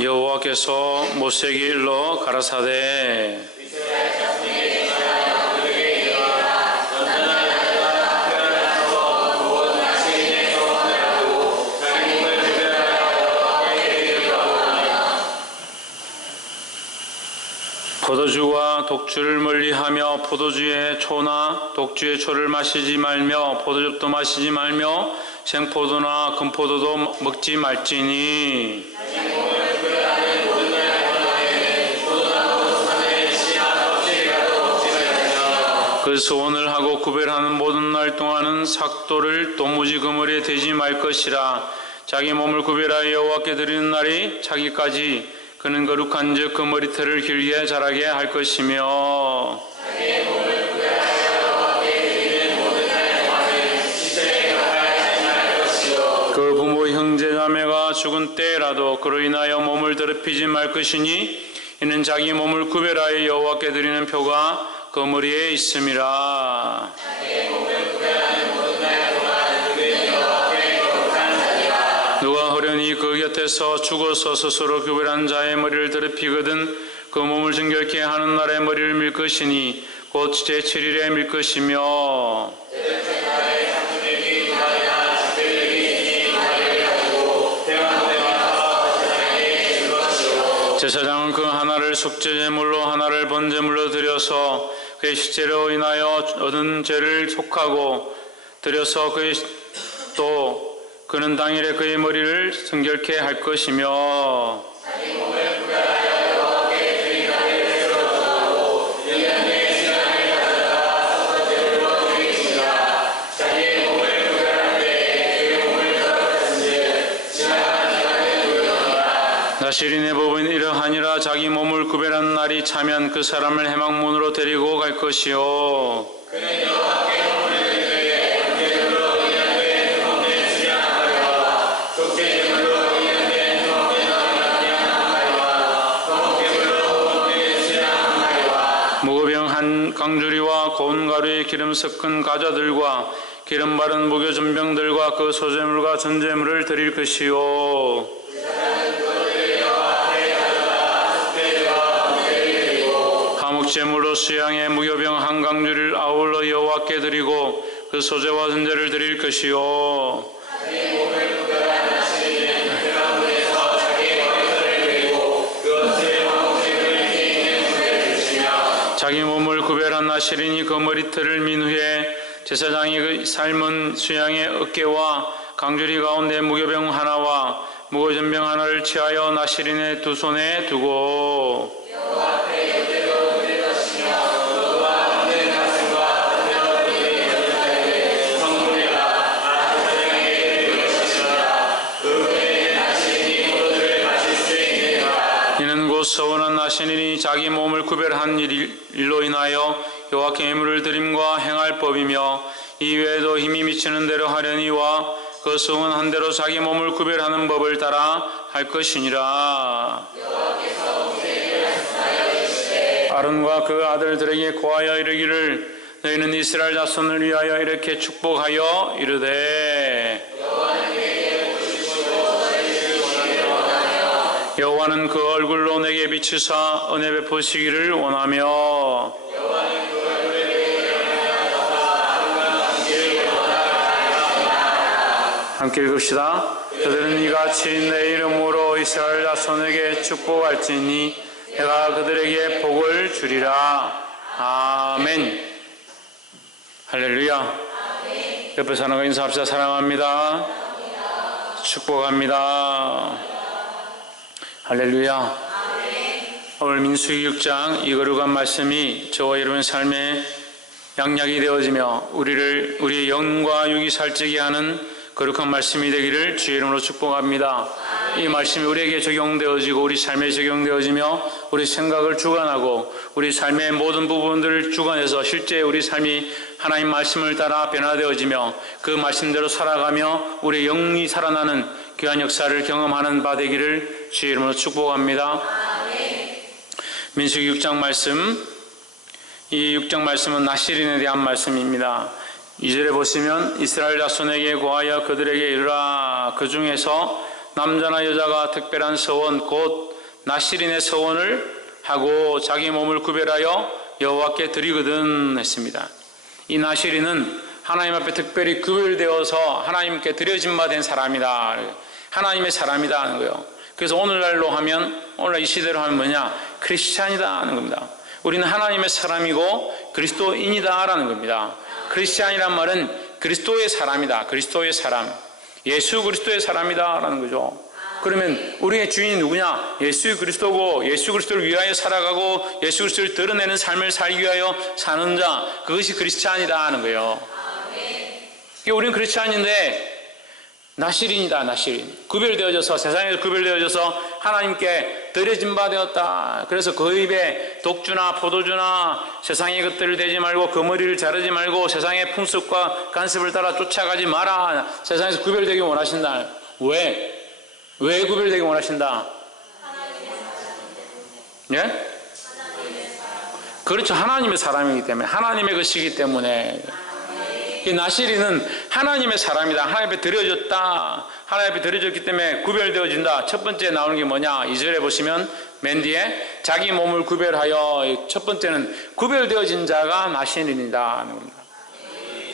여호와께서 모세에게 일러 가라사대 포도주와 독주를 멀리하며 포도주의 초나 독주의 초를 마시지 말며 포도즙도 마시지 말며 생포도나 금포도도 먹지 말지니 그 소원을 하고 구별하는 모든 날 동안은 삭도를 도무지 그물에 대지 말 것이라. 자기 몸을 구별하여 여호와께 드리는 날이 차기까지 그는 거룩한 즉 그 머리털을 길게 자라게 할 것이며 자기의 몸을 구별하여 여호와께 드리는 모든 날 동안은 시절에 가까이 할 것이요 그 부모 형제 자매가 죽은 때라도 그로 인하여 몸을 더럽히지 말 것이니 이는 자기 몸을 구별하여 여호와께 드리는 표가 그 머리에 있음이라. 자기의 몸을 구별하는 모든 날 동안 그는 여호와께 거룩한 자니라. 누가 허련히 그 곁에서 죽어서 스스로 구별한 자의 머리를 더럽히거든 그 몸을 정결케 하는 날에 머리를 밀 것이니 곧 제7일에 밀 것이며 제사장은 그 하나를 속죄제물로 하나를 번제물로 드려서 그의 시체로 인하여 얻은 죄를 속하고 드려서 또 그는 당일에 그의 머리를 성결케 할 것이며 자기 몸을 구별하여 여호와께 드린 날을 새로 정하고 1년 내에 시간을 가져다가 속죄제물로 드리시라. 자기의 몸을 구별할 때에 그의 몸을 더럽혔은즉 지나간 기간을 두려우니라. 나실인의 법은 이러하니라. 자기 몸을 구별한 날이 차면 그 사람을 회막문으로 데리고 갈 것이요 그는 여호와께 헌물을 드리되 번제물로 1년 된 흠없는 수량하여와 속죄제물로 1년 된 흠없는 수량하여와 화목제물로 흠없는 수량하여와 무교병 한 강주리와 고운 가루에 기름 섞은 가자들과 기름 바른 무교 전병들과 그 소제물과 전제물을 드릴 것이요 화목제물로 수양의 무교병 한 강주리를 아울러 여호와께 드리고 그 소제와 전제를 드릴 것이요 자기 몸을 구별한 나시리는 그 가운데서 자기의 머리털을 드리고 그것을 화목제물에 있는 물에 드시며 자기 몸을 구별한 나시린이 그 머리털을 민 후에 제사장이 그 삶은 수양의 어깨와 강주리 가운데 무교병 하나와 무교전병 하나를 취하여 나시린의 두 손에 두고 서원한 나시린이 자기 몸을 구별한 일로 인하여 여호와께 예물을 드림과 행할 법이며 이외에도 힘이 미치는 대로 하려니와 그 서원한 대로 자기 몸을 구별하는 법을 따라 할 것이니라. 아론과 그 아들들에게 고하여 이르기를 너희는 이스라엘 자손을 위하여 이렇게 축복하여 이르되 여호와는 그 얼굴로 내게 비추사 은혜 베푸시기를 원하며 함께 읽읍시다. 그들은 이같이 내 이름으로 이스라엘 자손에게 축복할지니 내가 그들에게 복을 주리라. 아멘. 할렐루야. 옆에 사는 거 인사합시다. 사랑합니다. 축복합니다. 할렐루야. 아멘. 오늘 민수기 6장 이 거룩한 말씀이 저와 여러분의 삶에 양약이 되어지며 우리의 영과 육이 살찌게 하는 거룩한 말씀이 되기를 주의 이름으로 축복합니다. 아멘. 이 말씀이 우리에게 적용되어지고 우리 삶에 적용되어지며 우리 생각을 주관하고 우리 삶의 모든 부분들을 주관해서 실제 우리 삶이 하나님 말씀을 따라 변화되어지며 그 말씀대로 살아가며 우리 영이 살아나는 귀한 역사를 경험하는 바 되기를 주의 이름으로 축복합니다. 아멘. 민수기 6장 말씀, 이 6장 말씀은 나시린에 대한 말씀입니다. 2절에 보시면 이스라엘 자손에게 고하여 그들에게 이르라. 그 중에서 남자나 여자가 특별한 서원 곧 나실인의 서원을 하고 자기 몸을 구별하여 여호와께 드리거든 했습니다. 이 나실인은 하나님 앞에 특별히 구별되어서 하나님께 드려진 바 된 사람이다. 하나님의 사람이다 하는 거예요. 그래서 오늘날로 하면, 오늘날 이 시대로 하면 뭐냐? 크리스찬이다 하는 겁니다. 우리는 하나님의 사람이고 그리스도인이다 라는 겁니다. 크리스찬이란 말은 그리스도의 사람이다. 그리스도의 사람. 예수 그리스도의 사람이다 라는 거죠. 그러면 우리의 주인이 누구냐? 예수 그리스도고 예수 그리스도를 위하여 살아가고 예수 그리스도를 드러내는 삶을 살기 위하여 사는 자, 그것이 크리스찬이다 하는 거예요. 우리는 크리스찬인데 나실인이다. 나실인. 구별되어져서, 세상에서 구별되어져서 하나님께 드려진 바 되었다. 그래서 그 입에 독주나 포도주나 세상의 것들을 대지 말고 그 머리를 자르지 말고 세상의 풍습과 간섭을 따라 쫓아가지 마라. 세상에서 구별되기 원하신다. 왜? 왜 구별되기 원하신다? 예? 그렇죠. 하나님의 사람이기 때문에, 하나님의 것이기 때문에. 이 나실인은 하나님의 사람이다. 하나님 앞에 드려졌다. 하나님 앞에 드려졌기 때문에 구별되어진다. 첫 번째 나오는 게 뭐냐? 2절에 보시면 맨 뒤에 자기 몸을 구별하여, 첫 번째는 구별되어진 자가 나실인이다 하는 겁니다.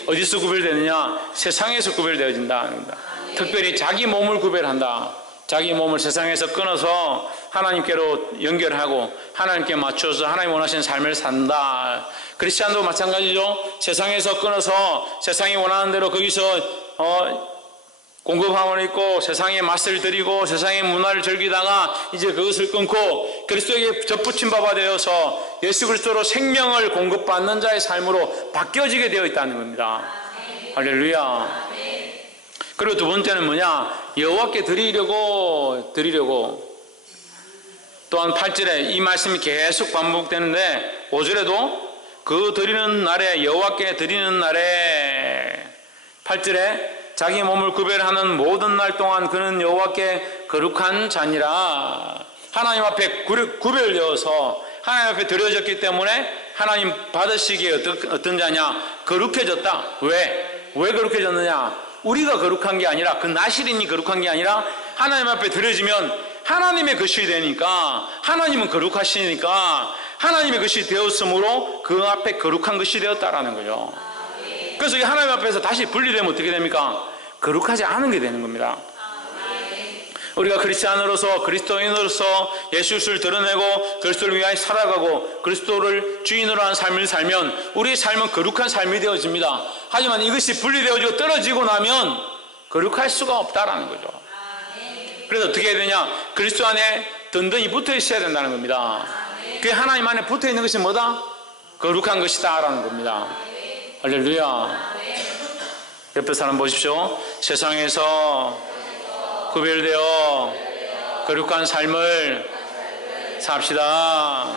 어디서 구별되느냐? 세상에서 구별되어진다 하는 겁니다. 특별히 자기 몸을 구별한다. 자기 몸을 세상에서 끊어서 하나님께로 연결하고 하나님께 맞춰서 하나님 원하시는 삶을 산다. 크리스찬도 마찬가지죠. 세상에서 끊어서 세상이 원하는 대로 거기서 공급함을 입고 세상에 맛을 들이고 세상의 문화를 즐기다가 이제 그것을 끊고 그리스도에게 접붙임 바가 되어서 예수 그리스도로 생명을 공급받는 자의 삶으로 바뀌어지게 되어 있다는 겁니다. 할렐루야. 그리고 두 번째는 뭐냐? 여호와께 드리려고 또한 8절에 이 말씀이 계속 반복되는데 5절에도 그 드리는 날에, 여호와께 드리는 날에 8절에 자기 몸을 구별하는 모든 날 동안 그는 여호와께 거룩한 자니라. 하나님 앞에 구별되어서 하나님 앞에 드려졌기 때문에 하나님 받으시기에 어떤 자냐? 거룩해졌다. 왜 거룩해졌느냐? 우리가 거룩한 게 아니라, 그 나실인이 거룩한 게 아니라 하나님 앞에 드려지면 하나님의 것이 되니까, 하나님은 거룩하시니까 하나님의 것이 되었으므로 그 앞에 거룩한 것이 되었다라는 거죠. 그래서 이 하나님 앞에서 다시 분리되면 어떻게 됩니까? 거룩하지 않은 게 되는 겁니다. 우리가 크리스찬으로서, 그리스도인으로서 예수 그리스도를 드러내고 그리스도를 위하여 살아가고 그리스도를 주인으로 한 삶을 살면 우리의 삶은 거룩한 삶이 되어집니다. 하지만 이것이 분리되어지고 떨어지고 나면 거룩할 수가 없다라는 거죠. 그래서 어떻게 해야 되냐? 그리스도 안에 든든히 붙어 있어야 된다는 겁니다. 그 하나님 안에 붙어 있는 것이 뭐다? 거룩한 것이다 라는 겁니다. 할렐루야. 옆에 사람 보십시오. 세상에서 구별되어 거룩한 삶을 삽시다.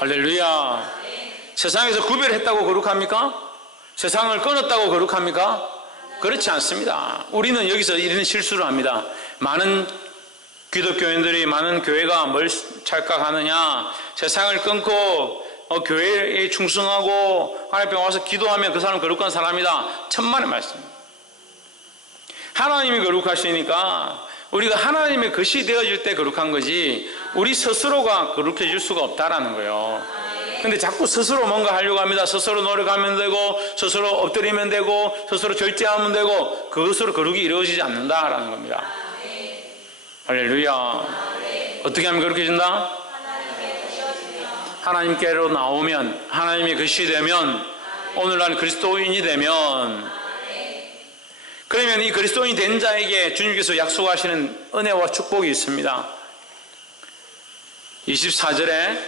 할렐루야. 세상에서 구별했다고 거룩합니까? 세상을 끊었다고 거룩합니까? 그렇지 않습니다. 우리는 여기서 이런 실수를 합니다. 많은 기독교인들이, 많은 교회가 뭘 착각하느냐? 세상을 끊고 교회에 충성하고 하나님 앞에 와서 기도하면 그 사람은 거룩한 사람이다. 천만의 말씀입니다. 하나님이 거룩하시니까 우리가 하나님의 것이 되어질 때 거룩한 거지 우리 스스로가 거룩해질 수가 없다라는 거예요. 근데 자꾸 스스로 뭔가 하려고 합니다. 스스로 노력하면 되고 스스로 엎드리면 되고 스스로 절제하면 되고 그것으로 거룩이 이루어지지 않는다라는 겁니다. 할렐루야. 어떻게 하면 거룩해진다? 하나님께로 나오면, 하나님의 것이 되면, 오늘날 그리스도인이 되면, 그러면 이 그리스도인이 된 자에게 주님께서 약속하시는 은혜와 축복이 있습니다. 24절에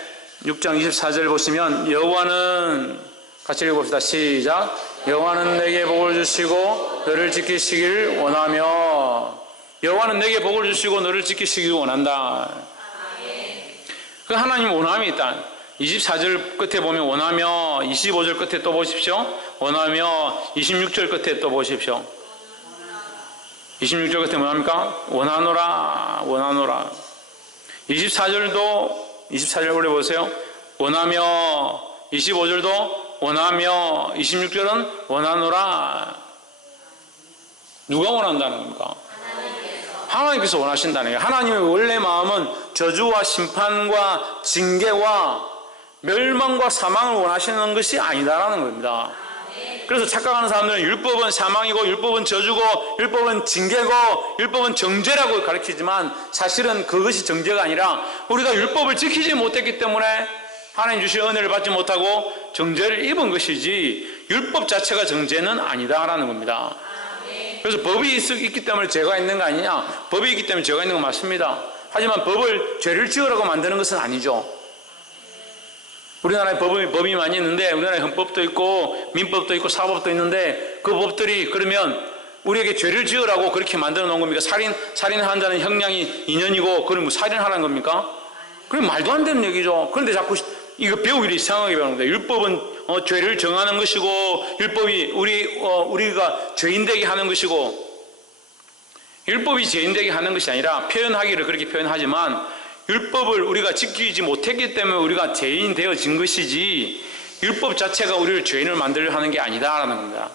6장 24절 보시면 여호와는, 같이 읽어봅시다. 시작. 여호와는 내게 복을 주시고 너를 지키시길 원하며, 여호와는 내게 복을 주시고 너를 지키시길 원한다. 그 하나님 원함이 있다. 24절 끝에 보면 원하며, 25절 끝에 또 보십시오. 원하며, 26절 끝에 또 보십시오. 26절 끝에 뭐합니까? 원하노라, 원하노라. 24절 올려보세요. 원하며, 25절도 원하며, 26절은 원하노라. 누가 원한다는 겁니까? 하나님께서 원하신다는 거예요. 하나님의 원래 마음은 저주와 심판과 징계와 멸망과 사망을 원하시는 것이 아니다라는 겁니다. 그래서 착각하는 사람들은 율법은 사망이고 율법은 저주고 율법은 징계고 율법은 정죄라고 가르치지만 사실은 그것이 정죄가 아니라 우리가 율법을 지키지 못했기 때문에 하나님 주신 은혜를 받지 못하고 정죄를 입은 것이지 율법 자체가 정죄는 아니다라는 겁니다. 그래서 법이 있기 때문에 죄가 있는 거 아니냐? 법이 있기 때문에 죄가 있는 거 맞습니다. 하지만 법을 죄를 지으라고 만드는 것은 아니죠. 우리나라에 법이 많이 있는데 우리나라에 헌법도 있고 민법도 있고 사법도 있는데 그 법들이 그러면 우리에게 죄를 지으라고 그렇게 만들어 놓은 겁니까? 살인한 자는 형량이 2년이고 그럼 뭐 살인하라는 겁니까? 그럼 말도 안 되는 얘기죠. 그런데 자꾸 이거 배우기를 이상하게 배우는 거예요. 율법은 죄를 정하는 것이고 율법이 우리가 죄인되게 하는 것이고 율법이 죄인되게 하는 것이 아니라 표현하기를 그렇게 표현하지만 율법을 우리가 지키지 못했기 때문에 우리가 죄인 되어진 것이지 율법 자체가 우리를 죄인을 만들려 하는 게 아니다라는 겁니다.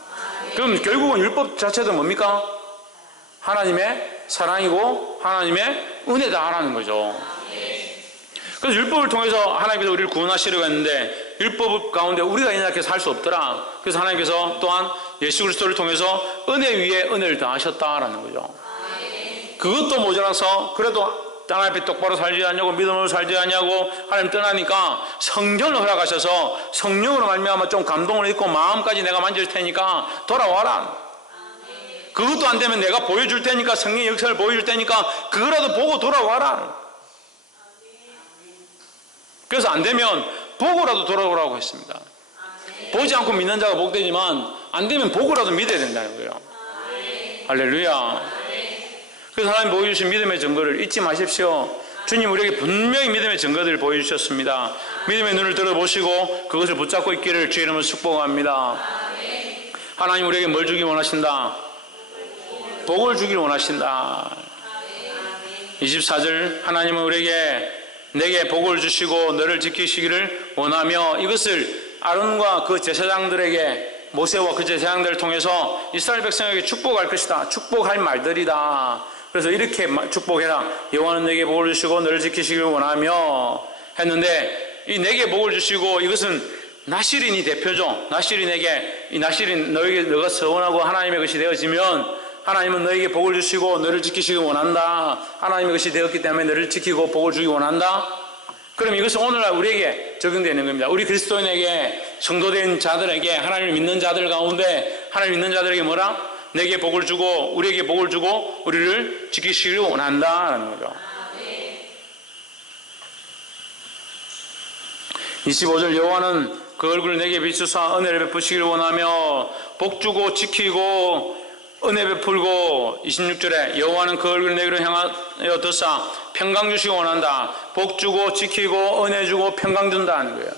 그럼 결국은 율법 자체도 뭡니까? 하나님의 사랑이고 하나님의 은혜다라는 거죠. 그래서 율법을 통해서 하나님께서 우리를 구원하시려고 했는데 율법 가운데 우리가 이렇게 살 수 없더라. 그래서 하나님께서 또한 예수 그리스도를 통해서 은혜 위에 은혜를 더하셨다라는 거죠. 그것도 모자라서 그래도 하나님 앞에 똑바로 살지 않냐고 믿음으로 살지 않냐고 하나님 떠나니까 성령을 허락하셔서 성령으로 말미암아 좀 감동을 입고 마음까지 내가 만질 테니까 돌아와라. 그것도 안 되면 내가 보여줄 테니까 성령의 역사를 보여줄 테니까 그거라도 보고 돌아와라. 그래서 안 되면 보고라도 돌아오라고 했습니다. 보지 않고 믿는 자가 복되지만 안 되면 보고라도 믿어야 된다는 거예요. 할렐루야. 그래서 하나님 보여주신 믿음의 증거를 잊지 마십시오. 주님 우리에게 분명히 믿음의 증거들을 보여주셨습니다. 믿음의 눈을 들어보시고 그것을 붙잡고 있기를 주의 이름으로 축복합니다. 하나님 우리에게 뭘 주기 원하신다? 복을 주기를 원하신다. 24절 하나님은 우리에게 내게 복을 주시고 너를 지키시기를 원하며 이것을 아론과 그 제사장들에게 모세와 그 제사장들을 통해서 이스라엘 백성에게 축복할 것이다. 축복할 말들이다. 그래서 이렇게 축복해라. 여호와는 내게 복을 주시고 너를 지키시기를 원하며 했는데 이 내게 복을 주시고 이것은 나실인이 대표죠. 나실인 너에게 너가 서원하고 하나님의 것이 되어지면 하나님은 너에게 복을 주시고 너를 지키시기 원한다. 하나님의 것이 되었기 때문에 너를 지키고 복을 주기 원한다. 그럼 이것은 오늘날 우리에게 적용되는 겁니다. 우리 그리스도인에게 성도된 자들에게 하나님을 믿는 자들 가운데 하나님 믿는 자들에게 뭐라? 내게 복을 주고 우리에게 복을 주고 우리를 지키시기를 원한다는 거죠. 25절 여호와는 그 얼굴을 내게 비추사 은혜를 베푸시기를 원하며 복 주고 지키고 은혜 베풀고 26절에 여호와는 그 얼굴을 내게로 향하여 드사 평강 주시기 원한다. 복 주고 지키고 은혜 주고 평강 준다는 거예요.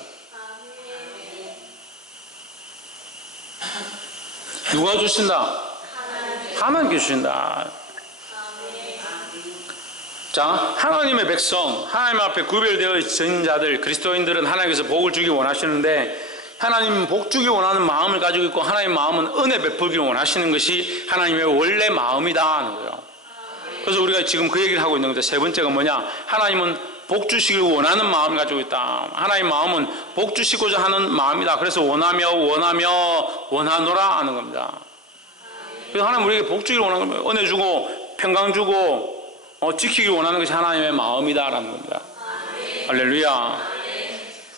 누가 주신다? 하나님께 주신다. 자, 하나님의 백성, 하나님 앞에 구별되어진 자들, 그리스도인들은 하나님께서 복을 주기 원하시는데 하나님 복 주기 원하는 마음을 가지고 있고 하나님 마음은 은혜 베풀기를 원하시는 것이 하나님의 원래 마음이다 하는 거예요. 그래서 우리가 지금 그 얘기를 하고 있는 거죠. 세 번째가 뭐냐? 하나님은 복 주시길 원하는 마음을 가지고 있다. 하나님 마음은 복 주시고자 하는 마음이다. 그래서 원하노라 하는 겁니다. 그래서 하나님 우리에게 복 주기를 원하는 겁니다. 은혜 주고 평강 주고 지키길 원하는 것이 하나님의 마음이다라는 겁니다. 할렐루야.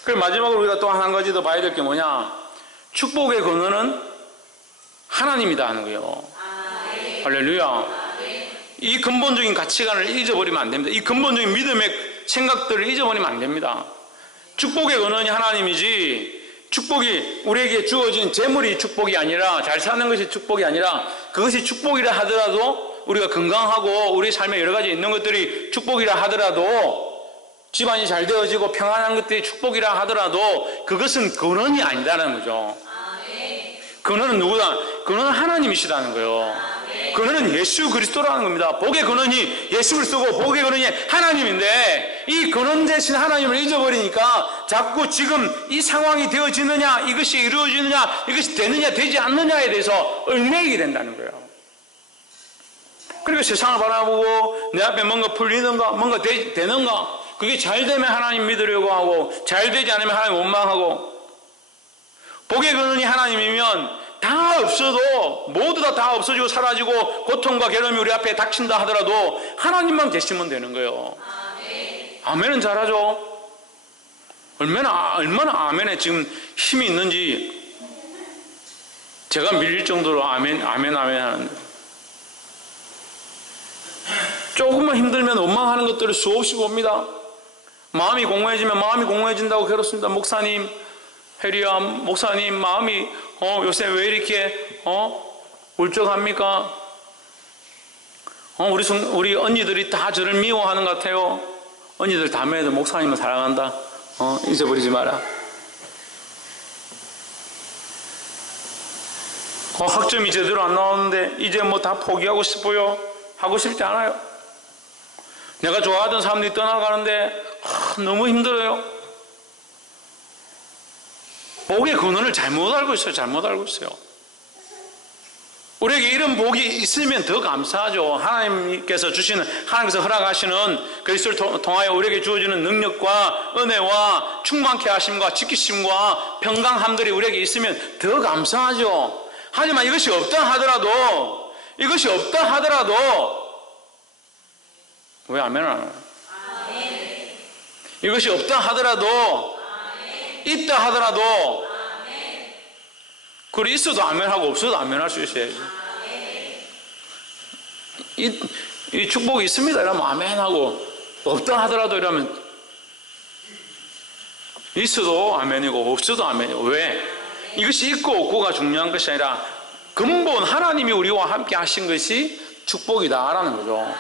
그리고 마지막으로 우리가 또 한 가지 더 봐야 될 게 뭐냐? 축복의 근원은 하나님이다 하는 거예요. 할렐루야. 이 근본적인 가치관을 잊어버리면 안 됩니다. 이 근본적인 믿음의 생각들을 잊어버리면 안 됩니다. 축복의 근원이 하나님이지 축복이 우리에게 주어진 재물이 축복이 아니라 잘 사는 것이 축복이 아니라 그것이 축복이라 하더라도 우리가 건강하고 우리 삶에 여러 가지 있는 것들이 축복이라 하더라도 집안이 잘 되어지고 평안한 것들이 축복이라 하더라도 그것은 근원이 아니다는 거죠. 근원은 누구다? 근원은 하나님이시다는 거예요. 근원은 예수 그리스도라는 겁니다. 복의 근원이 예수 그리스도고 복의 근원이 하나님인데 이 근원 대신 하나님을 잊어버리니까 자꾸 지금 이 상황이 되어지느냐 이것이 이루어지느냐 이것이 되느냐 되지 않느냐에 대해서 얽매이게 된다는 거예요. 그리고 세상을 바라보고 내 앞에 뭔가 풀리는가, 뭔가 되는가, 그게 잘 되면 하나님 믿으려고 하고 잘 되지 않으면 하나님 원망하고, 복의 근원이 하나님이면 다 없어도 모두 다 없어지고 사라지고 고통과 괴로움이 우리 앞에 닥친다 하더라도 하나님만 계시면 되는 거예요. 아멘은 잘하죠. 얼마나 아멘에 지금 힘이 있는지 제가 밀릴 정도로 아멘 하는데, 조금만 힘들면 원망하는 것들을 수없이 봅니다. 마음이 공허해지면 마음이 공허해진다고 괴롭습니다. 목사님, 해리야 목사님, 마음이 요새 왜 이렇게 울적합니까? 우리 언니들이 다 저를 미워하는 것 같아요. 언니들 다음에도 목사님은 사랑한다. 잊어버리지 마라. 학점이 제대로 안 나오는데 이제 뭐 다 포기하고 싶어요? 하고 싶지 않아요. 내가 좋아하던 사람들이 떠나가는데 너무 힘들어요. 복의 근원을 잘못 알고 있어요. 잘못 알고 있어요. 우리에게 이런 복이 있으면 더 감사하죠. 하나님께서 허락하시는 그리스도를 통하여 우리에게 주어지는 능력과 은혜와 충만케 하심과 지키심과 평강함들이 우리에게 있으면 더 감사하죠. 하지만 이것이 없다 하더라도 왜 아멘 안 해요? 이것이 없다 하더라도, 있다 하더라도, 그래 있어도 아멘하고 없어도 아멘할 수 있어야지. 이 축복이 있습니다 이러면 아멘하고, 없다 하더라도 이러면 있어도 아멘이고 없어도 아멘이고. 왜? 이것이 있고 없고가 중요한 것이 아니라 근본 하나님이 우리와 함께 하신 것이 축복이다라는 거죠.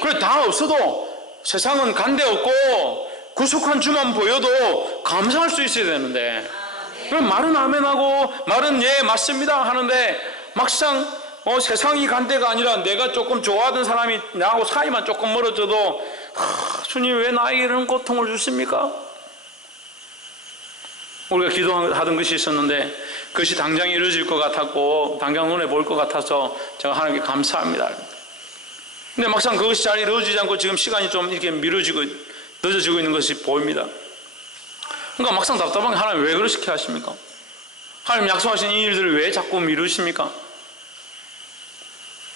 그래 다 없어도 세상은 간데 없고 구속한 주만 보여도 감사할 수 있어야 되는데, 그럼 말은 아멘하고 말은 예 맞습니다 하는데 막상 세상이 간데가 아니라 내가 조금 좋아하던 사람이 나하고 사이만 조금 멀어져도 주님 왜 나에게 이런 고통을 주십니까? 우리가 기도하던 것이 있었는데 그것이 당장 이루어질 것 같았고 당장 눈에 보일 것 같아서 제가 하나님께 감사합니다. 근데 막상 그것이 잘 이루어지지 않고 지금 시간이 좀 이렇게 미뤄지고 늦어지고 있는 것이 보입니다. 그러니까 막상 답답한 게 하나님 왜 그렇게 하십니까? 하나님 약속하신 이 일들을 왜 자꾸 미루십니까?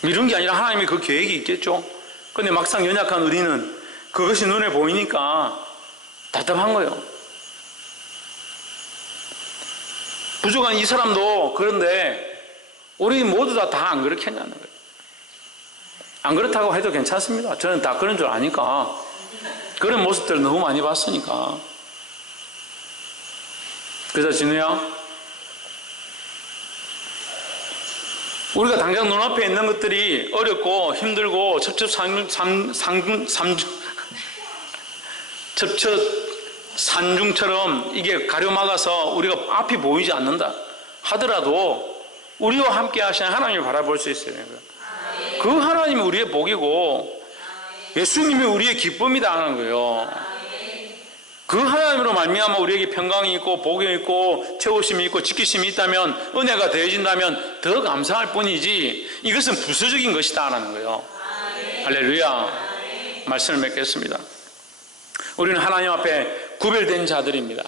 미룬 게 아니라 하나님의 그 계획이 있겠죠. 근데 막상 연약한 우리는 그것이 눈에 보이니까 답답한 거예요. 부족한 이 사람도 그런데 우리 모두 다 안 그렇게 했냐는 거예요. 안 그렇다고 해도 괜찮습니다. 저는 다 그런 줄 아니까. 그런 모습들을 너무 많이 봤으니까. 그래서 진우야, 우리가 당장 눈앞에 있는 것들이 어렵고 힘들고 산중처럼 이게 가려막아서 우리가 앞이 보이지 않는다 하더라도 우리와 함께 하신 하나님을 바라볼 수 있어야 돼요. 그 하나님이 우리의 복이고 예수님이 우리의 기쁨이다 하는 거예요. 그 하나님으로 말미암아 우리에게 평강이 있고 복이 있고 채우심이 있고 지키심이 있다면, 은혜가 더해진다면 더 감사할 뿐이지 이것은 부수적인 것이다 라는 거예요. 할렐루야. 말씀을 맺겠습니다. 우리는 하나님 앞에 구별된 자들입니다.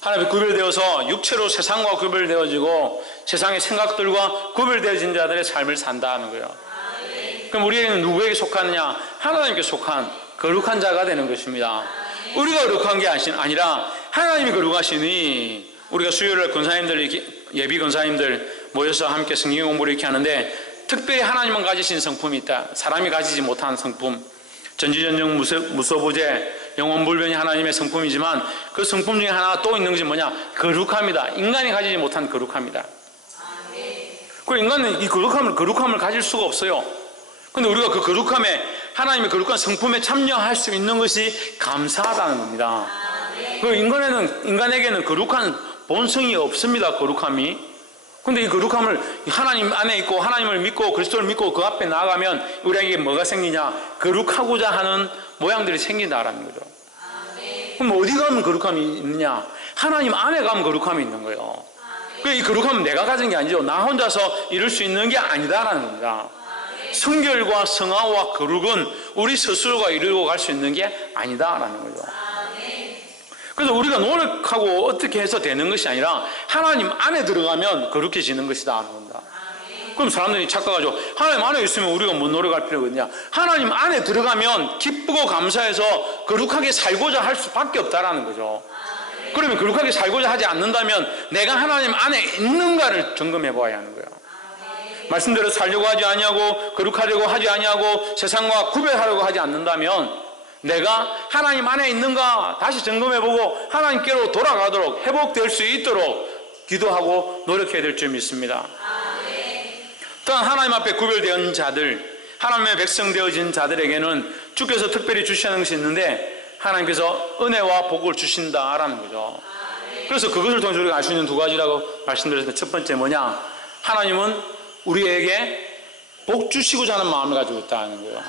하나님 앞에 구별되어서 육체로 세상과 구별되어지고 세상의 생각들과 구별되어진 자들의 삶을 산다는 거예요. 그럼 우리에게는 누구에게 속하느냐? 하나님께 속한 거룩한 자가 되는 것입니다. 우리가 거룩한 게 아니라 하나님이 거룩하시니, 우리가 수요일에 예비 권사님들 모여서 함께 성경 공부를 이렇게 하는데 특별히 하나님은 가지신 성품이 있다. 사람이 가지지 못한 성품. 전지전능 무소부재 영원불변이 하나님의 성품이지만 그 성품 중에 하나가 또 있는 것이 뭐냐? 거룩합니다. 인간이 가지지 못한 거룩합니다. 그 인간은 이 거룩함을 가질 수가 없어요. 근데 우리가 그 거룩함에, 하나님의 거룩한 성품에 참여할 수 있는 것이 감사하다는 겁니다. 그 인간에게는 거룩한 본성이 없습니다. 거룩함이. 근데 이 거룩함을 하나님 안에 있고 하나님을 믿고 그리스도를 믿고 그 앞에 나아가면 우리에게 뭐가 생기냐? 거룩하고자 하는 모양들이 생긴다라는 거죠. 그럼 어디 가면 거룩함이 있느냐? 하나님 안에 가면 거룩함이 있는 거예요. 이 거룩함은 내가 가진 게 아니죠. 나 혼자서 이룰 수 있는 게 아니다라는 겁니다. 성결과 성화와 거룩은 우리 스스로가 이루고 갈 수 있는 게 아니다라는 거죠. 그래서 우리가 노력하고 어떻게 해서 되는 것이 아니라 하나님 안에 들어가면 거룩해지는 것이다 하는 겁니다. 그럼 사람들이 착각하죠. 하나님 안에 있으면 우리가 뭐 노력할 필요가 있냐. 하나님 안에 들어가면 기쁘고 감사해서 거룩하게 살고자 할 수밖에 없다라는 거죠. 그러면 거룩하게 살고자 하지 않는다면 내가 하나님 안에 있는가를 점검해 봐야 하는 거예요. 말씀대로 살려고 하지 아니하고 거룩하려고 하지 아니하고 세상과 구별하려고 하지 않는다면 내가 하나님 안에 있는가 다시 점검해보고 하나님께로 돌아가도록 회복될 수 있도록 기도하고 노력해야 될 줄 믿습니다. 또한 하나님 앞에 구별된 자들, 하나님의 백성 되어진 자들에게는 주께서 특별히 주시는 것이 있는데 하나님께서 은혜와 복을 주신다라는 거죠. 그래서 그것을 통해서 우리가 알 수 있는 두 가지라고 말씀드렸는데, 첫 번째 뭐냐? 하나님은 우리에게 복 주시고자 하는 마음을 가지고 있다는 거예요.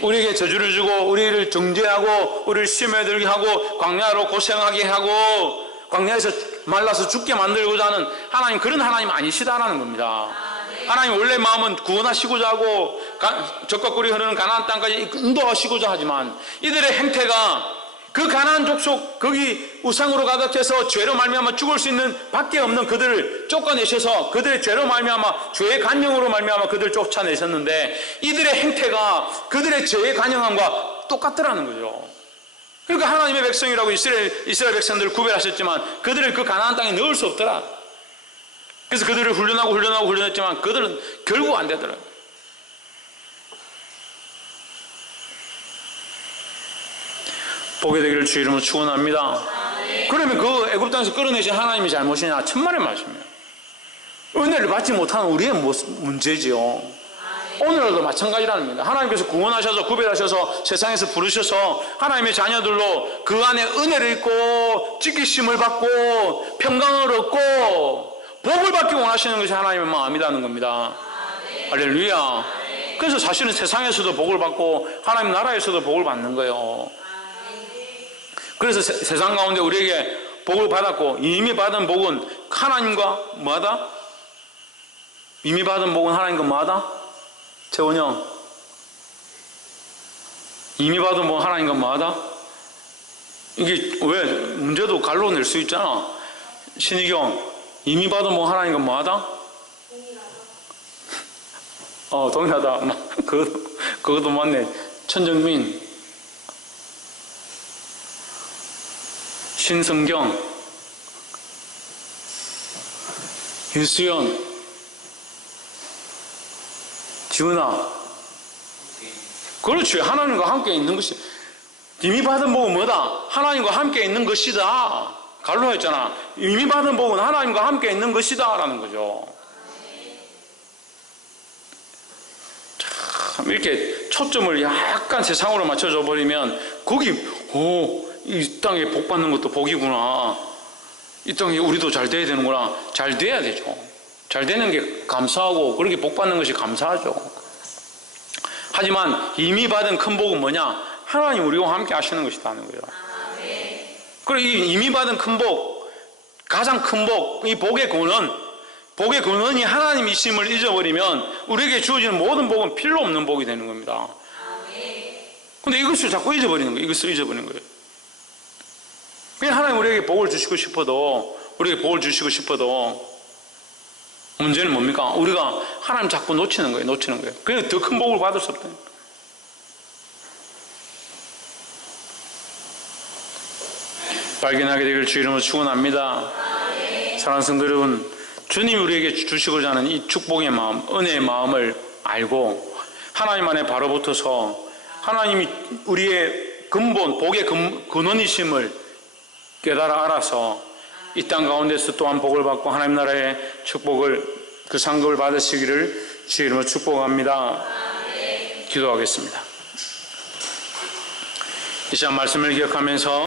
우리에게 저주를 주고 우리를 정죄하고 우리를 시험에 들게 하고 광야로 고생하게 하고 광야에서 말라서 죽게 만들고자 하는 하나님, 그런 하나님 아니시다라는 겁니다. 하나님 원래 마음은 구원하시고자 하고 적과 꿀이 흐르는 가나안 땅까지 인도하시고자 하지만 이들의 행태가 그 가나안 족속 거기 우상으로 가득해서 죄로 말미암아 죽을 수 있는 밖에 없는 그들을 쫓아내셔서 그들의 죄로 말미암아 죄의 간영으로 말미암아 그들을 쫓아내셨는데 이들의 행태가 그들의 죄의 간영함과 똑같더라는 거죠. 그러니까 하나님의 백성이라고 이스라엘 백성들을 구별하셨지만 그들을 그 가나안 땅에 넣을 수 없더라. 그래서 그들을 훈련했지만 그들은 결국 안 되더라고요. 보게 되기를 주 이름으로 축원합니다. 그러면 그 애굽 땅에서 끌어내신 하나님이 잘못이냐? 천만의 말씀이에요. 은혜를 받지 못하는 우리의 문제지요. 오늘도 마찬가지라는 겁니다. 하나님께서 구원하셔서 구별하셔서 세상에서 부르셔서 하나님의 자녀들로 그 안에 은혜를 입고 지키심을 받고 평강을 얻고 복을 받기 원하시는 것이 하나님의 마음이라는 겁니다. 할렐루야. 그래서 사실은 세상에서도 복을 받고 하나님 나라에서도 복을 받는 거예요. 그래서 세상 가운데 우리에게 복을 받았고 이미 받은 복은 하나님과 뭐하다? 이미 받은 복은 하나님과 뭐하다? 재원형, 이미 받은 복은 하나님과 뭐하다? 이게 왜 문제도 갈로 낼 수 있잖아. 신희경, 이미 받은 복은 하나님과 뭐하다? 동일하다. 그것도 맞네. 천정민, 신성경, 유수연, 지은아. 그렇지. 하나님과 함께 있는 것이, 이미 받은 복은 뭐다? 하나님과 함께 있는 것이다. 갈로 했잖아. 이미 받은 복은 하나님과 함께 있는 것이다 라는 거죠. 참 이렇게 초점을 약간 세상으로 맞춰줘 버리면 거기 이 땅에 복 받는 것도 복이구나. 이 땅에 우리도 잘 돼야 되는구나. 잘 돼야 되죠. 잘 되는 게 감사하고 그렇게 복 받는 것이 감사하죠. 하지만 이미 받은 큰 복은 뭐냐? 하나님 우리와 함께 하시는 것이라는 거예요. 그리고 이 이미 받은 큰 복, 가장 큰 복, 이 복의 근원이 하나님이심을 잊어버리면 우리에게 주어지는 모든 복은 필요 없는 복이 되는 겁니다. 근데 이것을 자꾸 잊어버리는 거예요. 이것을 잊어버리는 거예요. 그냥 하나님 우리에게 복을 주시고 싶어도 문제는 뭡니까? 우리가 하나님 자꾸 놓치는 거예요. 그래서 더 큰 복을 받을 수 없다니까. 발견하게 되길 주 이름으로 축원합니다. 사랑하는 성도 여러분, 주님이 우리에게 주시고자 하는 이 축복의 마음, 은혜의 마음을 알고 하나님 안에 바로 붙어서 하나님이 우리의 근본, 복의 근원이심을 깨달아 알아서 이 땅 가운데서 또한 복을 받고 하나님 나라의 축복을, 그 상급을 받으시기를 주 이름으로 축복합니다. 기도하겠습니다. 이 시간 말씀을 기억하면서